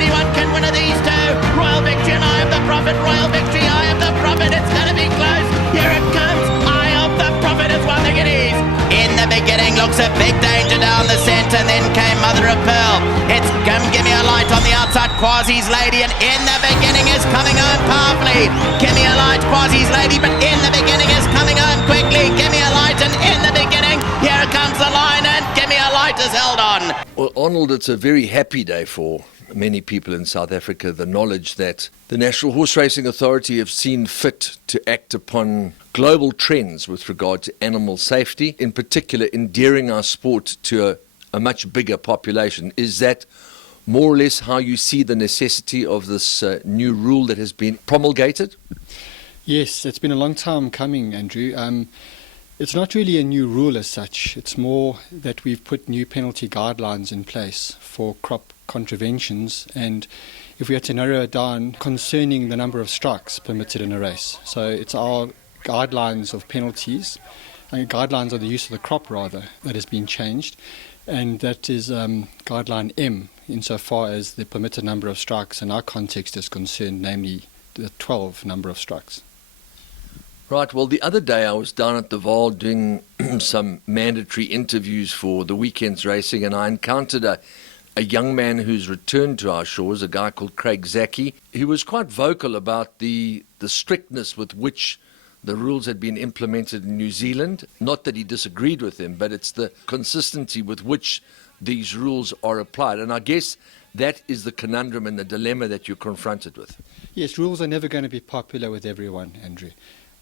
Anyone can win of these two. Royal Victory and Eye of the Prophet. Royal Victory, Eye of the Prophet. It's going to be close. Here it comes. Eye of the Prophet has won the guineas. In the beginning looks a big danger down the centre, and then came Mother of Pearl. It's Give Me a Light on the outside, Quasi's Lady, and in the beginning is coming home powerfully. Give Me a Light, Quasi's Lady, but in the beginning is coming home quickly. Give Me a Light, and in the beginning, here comes the line, and Give Me a Light is held on. Well, Arnold, it's a very happy day for many people in South Africa, the knowledge that the National Horse Racing Authority have seen fit to act upon global trends with regard to animal safety, in particular endearing our sport to a much bigger population. Is that more or less how you see the necessity of this new rule that has been promulgated? Yes, it's been a long time coming, Andrew. It's not really a new rule as such. It's more that we've put new penalty guidelines in place for crop contraventions, and if we had to narrow it down, concerning the number of strikes permitted in a race. So it's our guidelines of penalties, guidelines of the use of the crop rather, that has been changed, and that is guideline M insofar as the permitted number of strikes in our context is concerned, namely the 12 number of strikes. Right, well, the other day I was down at the Vaal doing some mandatory interviews for the weekend's racing, and I encountered a young man who's returned to our shores, a guy called Craig Zaki. He was quite vocal about the strictness with which the rules had been implemented in New Zealand. Not that he disagreed with them, but it's the consistency with which these rules are applied. And I guess that is the conundrum and the dilemma that you're confronted with. Yes, rules are never going to be popular with everyone, Andrew.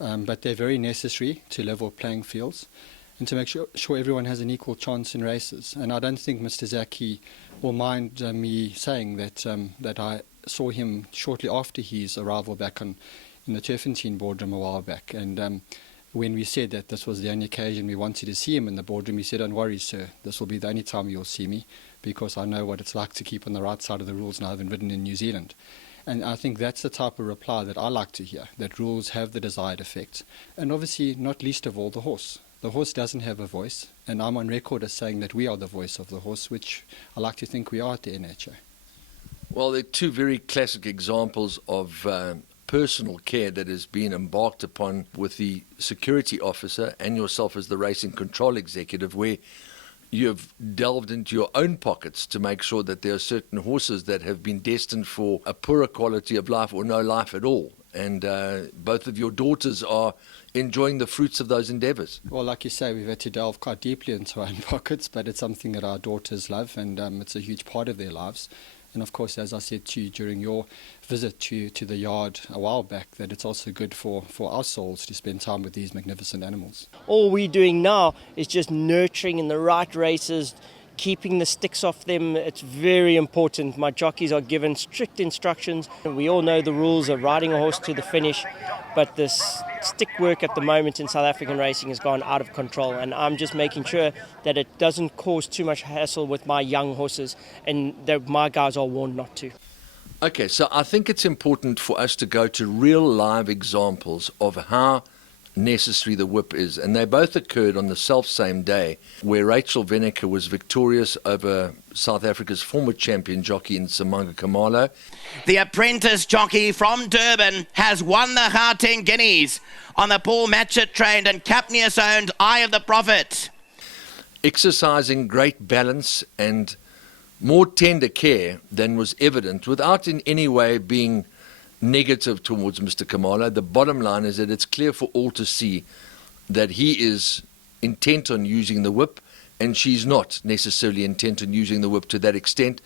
But they're very necessary to level playing fields and to make sure everyone has an equal chance in races. And I don't think Mr. Zaki will mind me saying that I saw him shortly after his arrival back in the Turfentine boardroom a while back. And when we said that this was the only occasion we wanted to see him in the boardroom, he said, "Don't worry, sir, this will be the only time you'll see me, because I know what it's like to keep on the right side of the rules, and I haven't ridden in New Zealand." And I think that's the type of reply that I like to hear, that rules have the desired effect. And obviously, not least of all, the horse. The horse doesn't have a voice, and I'm on record as saying that we are the voice of the horse, which I like to think we are at the NHA. Well, there are two very classic examples of personal care that has been embarked upon with the security officer and yourself as the racing control executive, where you have delved into your own pockets to make sure that there are certain horses that have been destined for a poorer quality of life or no life at all. And both of your daughters are enjoying the fruits of those endeavours. Well, like you say, we've had to delve quite deeply into our own pockets, but it's something that our daughters love, and it's a huge part of their lives. And of course, as I said to you during your visit to the yard a while back, that it's also good for our souls to spend time with these magnificent animals. All we're doing now is just nurturing in the right races, keeping the sticks off them. It's very important. My jockeys are given strict instructions. We all know the rules of riding a horse to the finish, but this stick work at the moment in South African racing has gone out of control, and I'm just making sure that it doesn't cause too much hassle with my young horses, and that my guys are warned not to. Okay, so I think it's important for us to go to real live examples of how necessary the whip is, and they both occurred on the self-same day, where Rachel Venneker was victorious over South Africa's former champion jockey in Simanga Kamalo. The apprentice jockey from Durban has won the Gauteng Guineas on the Paul Matchett trained and Capnius owned Eye of the Prophet. Exercising great balance and more tender care than was evident, without in any way being negative towards Mr. Kamalo. The bottom line is that it's clear for all to see that he is intent on using the whip, and she's not necessarily intent on using the whip to that extent,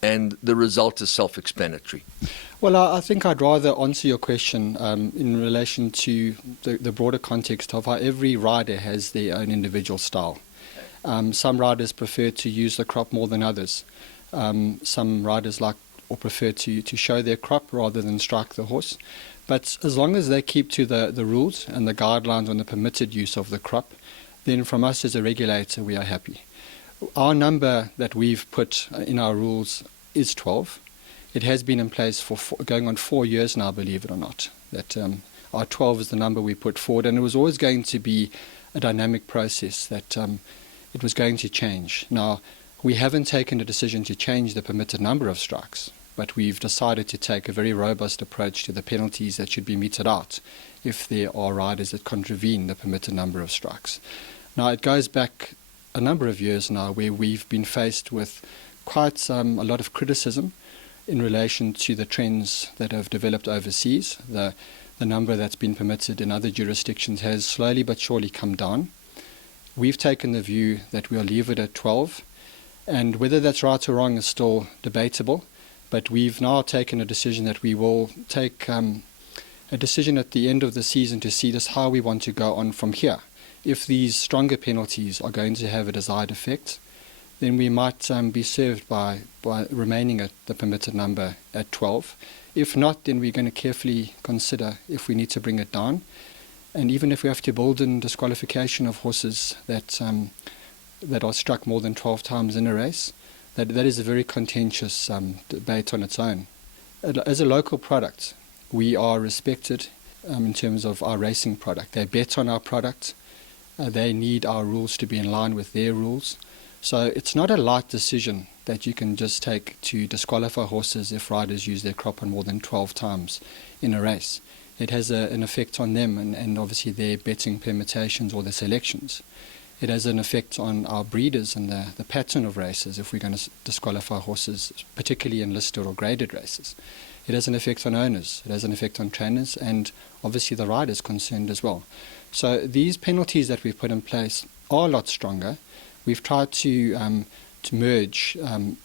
and the result is self-explanatory. Well, I think I'd rather answer your question in relation to the broader context of how every rider has their own individual style. Some riders prefer to use the crop more than others. Some riders like or prefer to show their crop rather than strike the horse. But as long as they keep to the rules and the guidelines on the permitted use of the crop, then from us as a regulator, we are happy. Our number that we've put in our rules is 12. It has been in place for going on 4 years now, believe it or not. That our 12 is the number we put forward, and it was always going to be a dynamic process, that it was going to change. Now, we haven't taken a decision to change the permitted number of strikes. but we've decided to take a very robust approach to the penalties that should be meted out if there are riders that contravene the permitted number of strikes. Now, it goes back a number of years now where we've been faced with quite a lot of criticism in relation to the trends that have developed overseas. The number that's been permitted in other jurisdictions has slowly but surely come down. We've taken the view that we'll leave it at 12, and whether that's right or wrong is still debatable, but we've now taken a decision that we will take a decision at the end of the season to see just how we want to go on from here. If these stronger penalties are going to have a desired effect, then we might be served by remaining at the permitted number at 12. If not, then we're going to carefully consider if we need to bring it down. And even if we have to build in disqualification of horses that are struck more than 12 times in a race, that is a very contentious debate on its own. As a local product, we are respected in terms of our racing product. They bet on our product. They need our rules to be in line with their rules. So it's not a light decision that you can just take to disqualify horses if riders use their crop on more than 12 times in a race. It has an effect on them and obviously their betting permutations or their selections. It has an effect on our breeders and the pattern of races if we're going to disqualify horses, particularly in listed or graded races. It has an effect on owners, it has an effect on trainers, and obviously the riders concerned as well. So these penalties that we've put in place are a lot stronger. We've tried to merge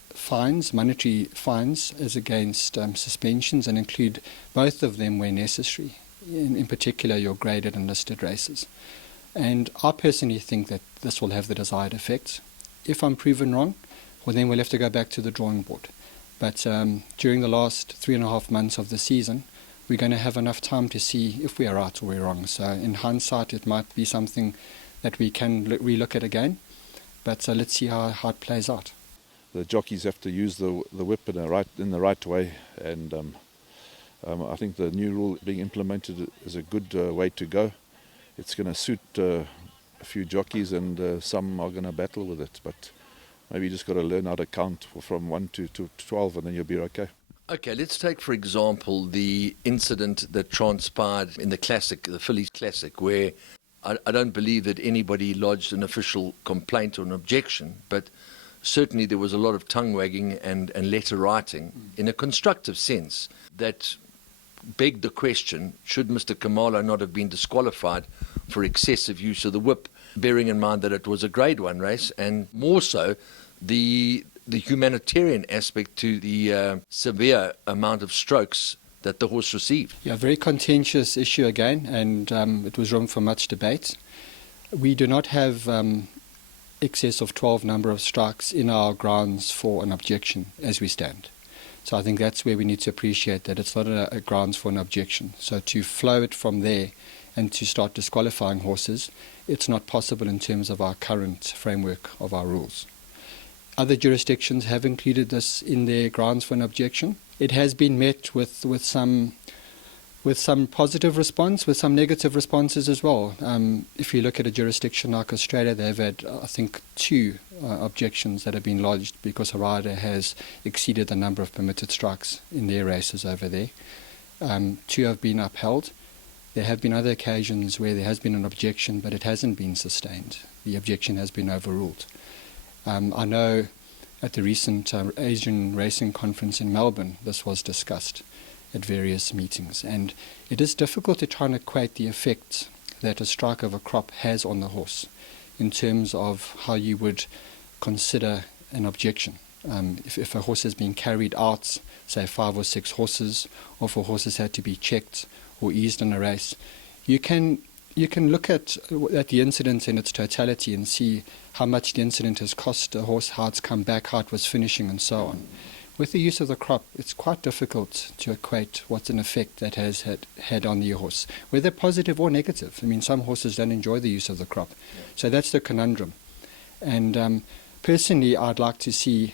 fines, monetary fines, as against suspensions, and include both of them where necessary, in particular your graded and listed races. And I personally think that this will have the desired effect. If I'm proven wrong, well, then we'll have to go back to the drawing board. But during the last 3.5 months of the season, we're going to have enough time to see if we are right or we're wrong. So in hindsight, it might be something that we can relook at again. But let's see how it plays out. The jockeys have to use the whip in the right way, and I think the new rule being implemented is a good way to go. It's going to suit a few jockeys, and some are going to battle with it. But maybe you just got to learn how to count from 1 to 12, and then you'll be okay. Okay, let's take, for example, the incident that transpired in the Classic, the Phillies Classic, where I don't believe that anybody lodged an official complaint or an objection, but certainly there was a lot of tongue-wagging and letter writing in a constructive sense that begged the question, should Mr. Kamalo not have been disqualified for excessive use of the whip, bearing in mind that it was a Grade 1 race, and more so the humanitarian aspect to the severe amount of strokes that the horse received. Yeah, very contentious issue again, and it was room for much debate. We do not have excess of 12 number of strikes in our grounds for an objection as we stand. So I think that's where we need to appreciate that it's not a grounds for an objection. So to flow it from there and to start disqualifying horses, it's not possible in terms of our current framework of our rules. Other jurisdictions have included this in their grounds for an objection. It has been met with some positive response, with some negative responses as well. If you look at a jurisdiction like Australia, they've had, I think, 2 objections that have been lodged because a rider has exceeded the number of permitted strikes in their races over there. 2 have been upheld. There have been other occasions where there has been an objection, but it hasn't been sustained. The objection has been overruled. I know at the recent Asian Racing Conference in Melbourne, this was discussed at various meetings. And it is difficult to try and equate the effect that a strike of a crop has on the horse in terms of how you would consider an objection. If a horse has been carried out, say 5 or 6 horses, or if a horse has had to be checked or eased in a race, you can look at the incident in its totality and see how much the incident has cost a horse, how it's come back, how it was finishing, and so on. With the use of the crop, it's quite difficult to equate what's an effect that has had on the horse, whether positive or negative. I mean, some horses don't enjoy the use of the crop. So that's the conundrum. And personally, I'd like to see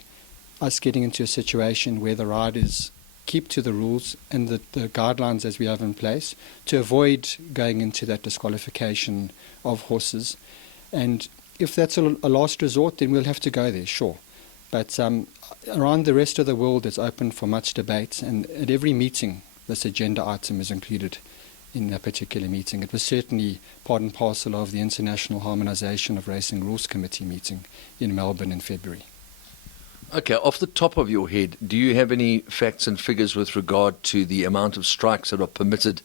us getting into a situation where the riders keep to the rules and the guidelines as we have in place to avoid going into that disqualification of horses. And if that's a last resort, then we'll have to go there, sure. But around the rest of the world, it's open for much debate, and at every meeting, this agenda item is included in a particular meeting. It was certainly part and parcel of the International Harmonization of Racing Rules Committee meeting in Melbourne in February. Okay, off the top of your head, do you have any facts and figures with regard to the amount of strikes that are permitted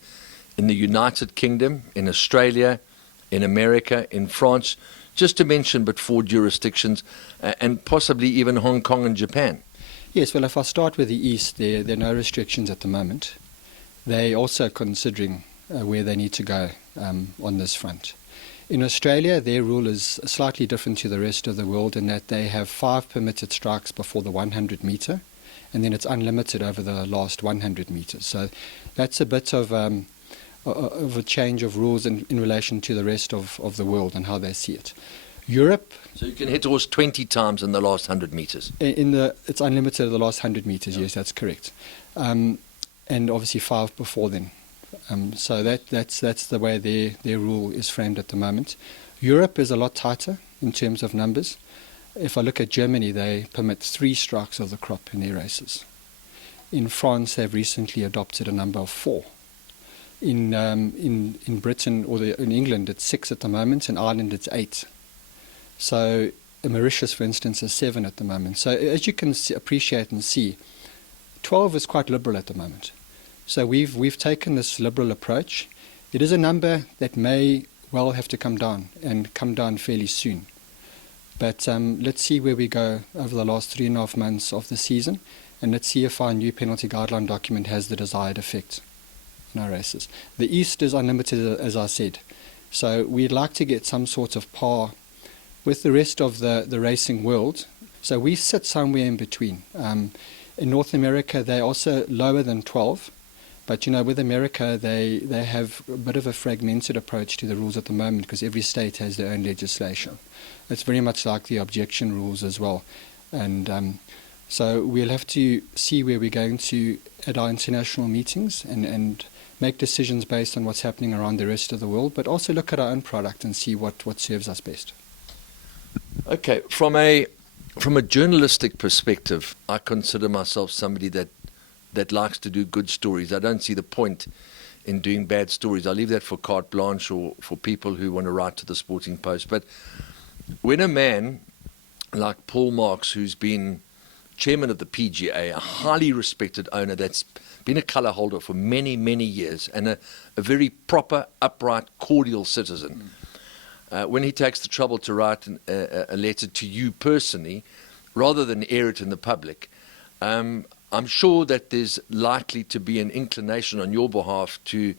in the United Kingdom, in Australia, in America, in France, just to mention but 4 jurisdictions, and possibly even Hong Kong and Japan? Yes, well, if I start with the East, there are no restrictions at the moment. They're also considering where they need to go on this front. In Australia, their rule is slightly different to the rest of the world in that they have 5 permitted strikes before the 100 metre, and then it's unlimited over the last 100 metres. So that's a bit of a change of rules in relation to the rest of the world and how they see it. Europe... So you can hit horse 20 times in the last 100 metres? It's unlimited the last 100 metres, Yeah. yes, that's correct. And obviously 5 before then. So that's the way their rule is framed at the moment. Europe is a lot tighter in terms of numbers. If I look at Germany, they permit 3 strikes of the crop in their races. In France, they've recently adopted a number of 4. In Britain or in England, it's 6 at the moment. In Ireland, it's 8. So Mauritius, for instance, is 7 at the moment. So as you can appreciate and see, 12 is quite liberal at the moment. So we've taken this liberal approach. It is a number that may well have to come down, and come down fairly soon. But let's see where we go over the last 3.5 months of the season, and let's see if our new penalty guideline document has the desired effect in our races. The East is unlimited, as I said. So we'd like to get some sort of par with the rest of the racing world. So we sit somewhere in between. In North America, they're also lower than 12. But, with America, they have a bit of a fragmented approach to the rules at the moment because every state has their own legislation. It's very much like the objection rules as well. And so we'll have to see where we're going to at our international meetings and make decisions based on what's happening around the rest of the world, but also look at our own product and see what serves us best. Okay, from a journalistic perspective, I consider myself somebody that likes to do good stories. I don't see the point in doing bad stories. I leave that for carte blanche or for people who want to write to the Sporting Post. But when a man like Paul Marks, who's been chairman of the PGA, a highly respected owner that's been a colour holder for many, many years, and a very proper, upright, cordial citizen, when he takes the trouble to write a letter to you personally, rather than air it in the public, I'm sure that there's likely to be an inclination on your behalf to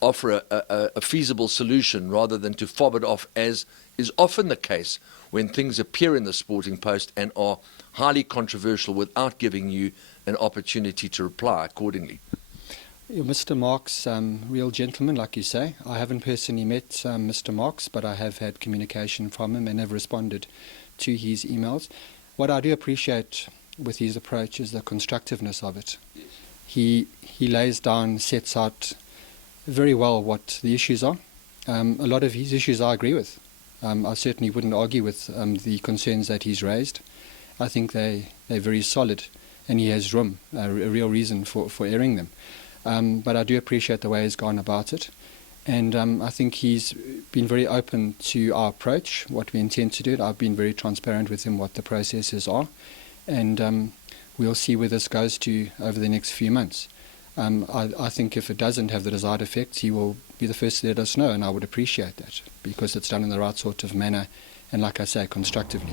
offer a feasible solution rather than to fob it off, as is often the case when things appear in the Sporting Post and are highly controversial without giving you an opportunity to reply accordingly. Mr. Marks, real gentleman, like you say. I haven't personally met Mr. Marks, but I have had communication from him and have responded to his emails. What I do appreciate with his approach is the constructiveness of it. He lays down, sets out very well what the issues are. A lot of his issues I agree with. I certainly wouldn't argue with the concerns that he's raised. I think they're very solid, and he has room, a real reason for airing them. But I do appreciate the way he's gone about it. And I think he's been very open to our approach, what we intend to do. I've been very transparent with him what the processes are. And we'll see where this goes to over the next few months. I think if it doesn't have the desired effect, he will be the first to let us know, and I would appreciate that because it's done in the right sort of manner and, like I say, constructively.